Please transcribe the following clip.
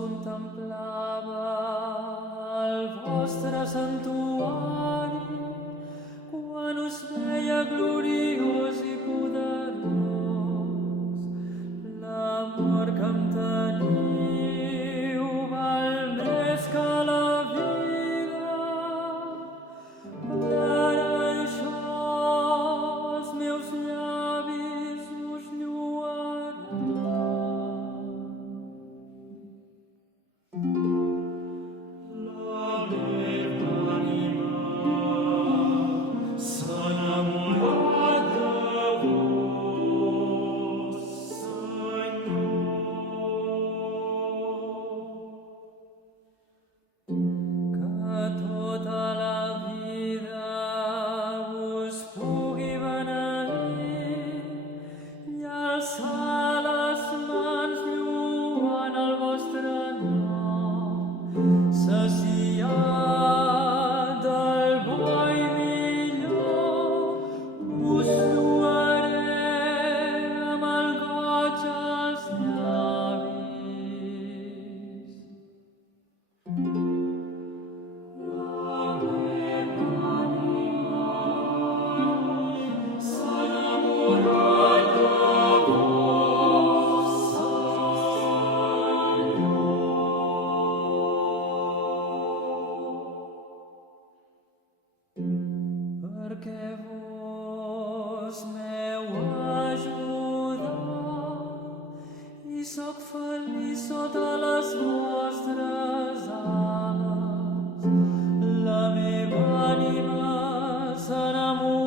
Contemplava el vostre santuari quan us veia gloriós i poderós. L'amor que em teniu val més que la vida. Per això els meus llavis us lloaran. La meva ànima s'ha enamorat de vos, Senyor. Que tota la vida us pugui beneir i alçar les mans lluant el vostre nom, saciat del bo i millor, us lloaré amb el goig als llavis. La meva ànima s'ha enamorat de vos, perquè vos m'heu ajudat i soc feliç sota les vostres ales. La meva ànima s'ha enamorat